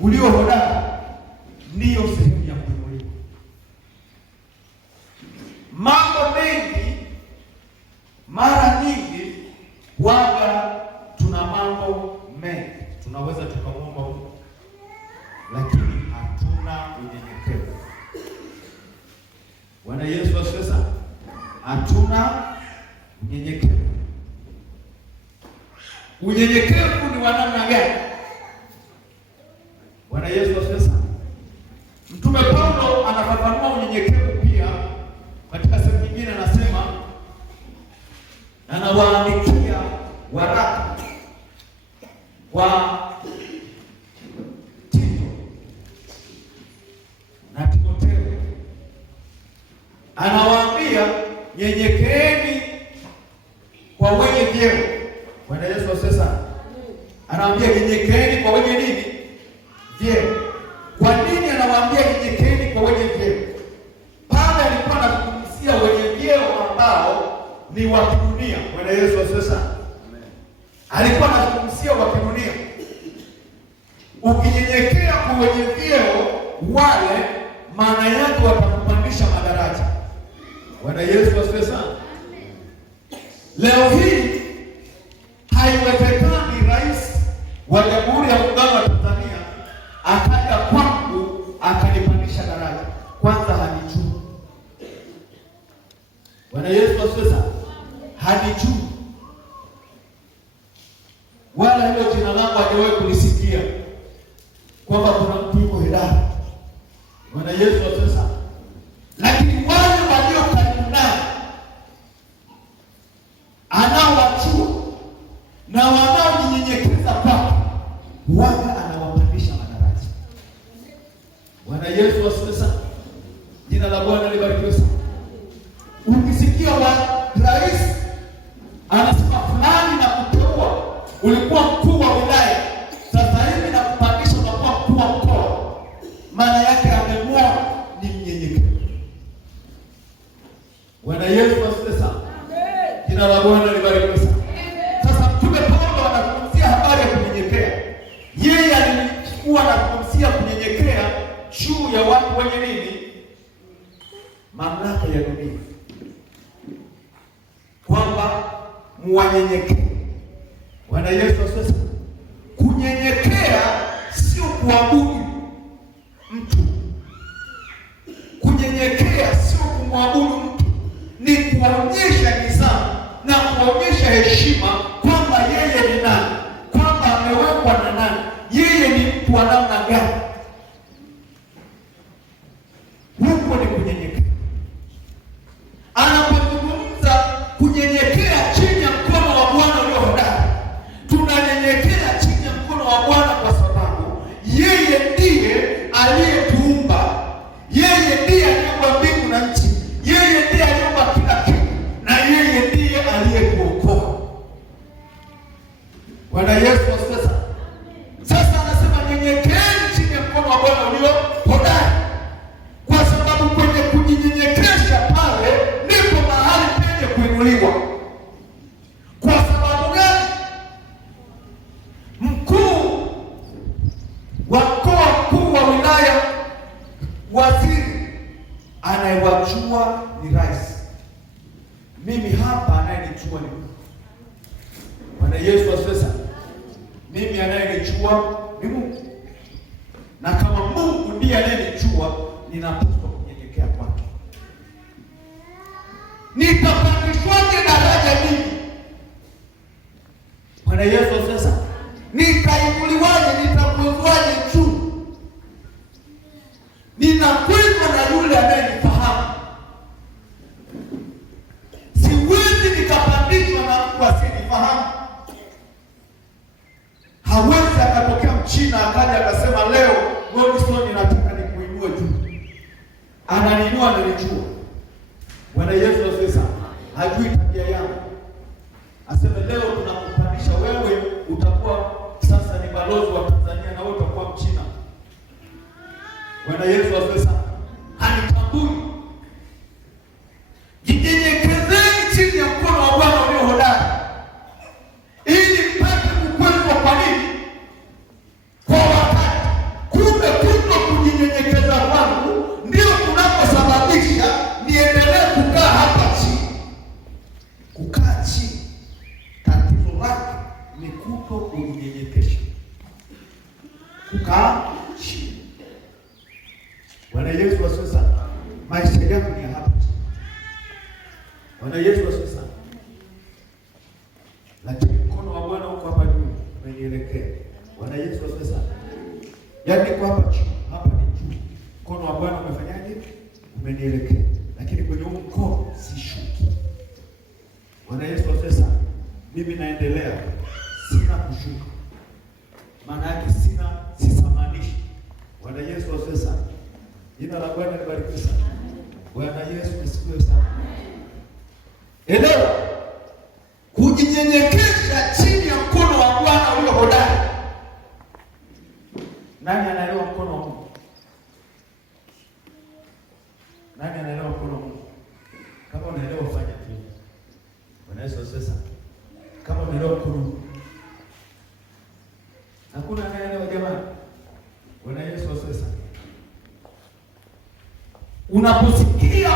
ulio hodari ndiyo sehemu ya kuinuliwa. Mambo mengi mara nyingi waga, tuna mambo mengi tunaweza tukamwomba Mungu, lakini hatuna unyenyekevu. Bwana Yesu asifiwe sana. Hatuna unyenyekevu. Unyenyekevu ni wa namna gani? Bwana Yesu asifiwe sana. Mtume Paulo anafafanua unyenyekevu pia katika sehemu nyingine, anasema, anawaandikia waraka wa Tito na Timotheo, anawaambia nyenyekeeni kwa wenye vyeo. Bwana Yesu asifiwe sana. Anawaambia nyenyekeeni kwa wenye nini? Vyeo. Kwa nini anawaambia nyenyekeeni kwa wenye vyeo? Pale alikuwa anazungumzia wenye vyeo ambao ni wa kidunia. Bwana Yesu asifiwe sana. Alikuwa anazungumzia wa kidunia. Ukinyenyekea kwa wenye vyeo wale, maana yake watakupandisha madaraja. Bwana Yesu asifiwe sana. Leo hii haiwezekani rais wa Jamhuri ya Muungano wa Tanzania akaja kwangu akanipandisha daraja. Kwanza hanijui. Bwana Yesu asifiwe sana. Hanijui, wala hilo jina langu hajawahi kulisikia kwamba kuna mtu yuko hodari. Bwana Yesu asifiwe sana. Lakini wale walio karibu naye anaowachua na wanaojinyenyekeza kwake, waga anawapandisha madaraja. Bwana Yesu asifiwe sana. Jina la Bwana libarikiwe sana. Ukisikia rais anasema fulani na kuteua, ulikuwa mkuu wa wilaya, sasa hivi na kupandisha unakuwa mkuu wa mkoa, maana yake amemwoa ni mnyenyekevu. Bwana Yesu asifiwe sana. Jina la Bwana libarikiwe sana. Sasa Mtume Paulo anazungumzia habari ya kunyenyekea. Yeye alikuwa anazungumzia kunyenyekea juu ya watu wenye nini? Mamlaka ya dunia, kwamba muwanyenyekee. Bwana Yesu asifiwe. Kunyenyekea sio kuabudu mtu. Kunyenyekea sio kumwabudu mtu, ni kuonyesha nidhamu na kuonyesha heshima kwamba yeye ni nani, kwamba amewekwa na nani, yeye ni mtu wa namna gani. Huko ni kunyenyekea. Anapozungumza kunyenyekea chini ya mkono wa Bwana ulio hodari, tunanyenyekea chini ya mkono wa Bwana kwa sababu yeye ndiye aliyetuumba. Yeye ndiye aliyeumba mbingu na nchi. Yeye ndiye aliyeumba kila kitu, na yeye ndiye aliyetuokoa. Bwana Yesu asifiwe sana. Sasa anasema nyenyekeeni chini ya mkono wa Bwana ulio hodari, kwa sababu kwenye kujinyenyekesha pale ndipo mahali penye kuinuliwa. Kwa sababu gani? Mkuu wa mkoa, mkuu wa wilaya, waziri anayewajua ni rais. Mimi hapa anayenijua ni Mungu. Bwana Yesu asifiwe sana. Mimi anayenijua ni Mungu, na kama Mungu ndiye anayenijua, ninapaswa kunyenyekea kwake. Nitapandishwaje daraja mimi? Bwana Yesu asifiwe sana. Nitainuliwaje? Nitakwezwaje juu? Ninakwezwa na yule anayenifahamu. Siwezi nikapandishwa na mtu asiyenifahamu. Hawezi akatokea Mchina akaja akasema leo Godson nataka nikuinue juu. Ananiinua, ananijua. Bwana Yesu asifiwe sana. Hajui tabia yangu. Aseme leo tunakupandisha wewe, utakuwa sasa ni balozi wa Tanzania na wewe utakuwa Mchina. Bwana Yesu asifiwe sana. Hanitambui. Jinyenyekezeni chini ya mkono wa Bwana ulio hodari, ili mpate kukwezwa. Kwa nini? Kwa wakati. kukaa chini. Bwana Yesu asifiwe sana. Maisha yako ni hapa. Bwana Yesu asifiwe sana. Lakini mkono wa Bwana uko hapa juu, umenielekea. Bwana Yesu asifiwe sana. Yaani kwa hapa chini, hapa ni juu. Mkono wa Bwana umefanyaje? Umenielekea. Lakini kwenye huu mkono sishuki. Bwana Yesu asifiwe sana. Mimi naendelea, sina kushuka. Maana yake sisamanishi. Bwana Yesu asifiwe sana. Jina la Bwana libarikiwe sana. Bwana Yesu asifiwe sana. Elewa, kujinyenyekesha chini ya mkono wa Bwana ulio hodari. Nani anaelewa mkono wa Mungu? Nani anaelewa mkono wa Mungu? Kama unaelewa fanya tu. Bwana Yesu asifiwe sana. Kama unaelewa mkono wa Mungu. Hakuna anaelewa jamani. Bwana Yesu asifiwe sana. Unaposikia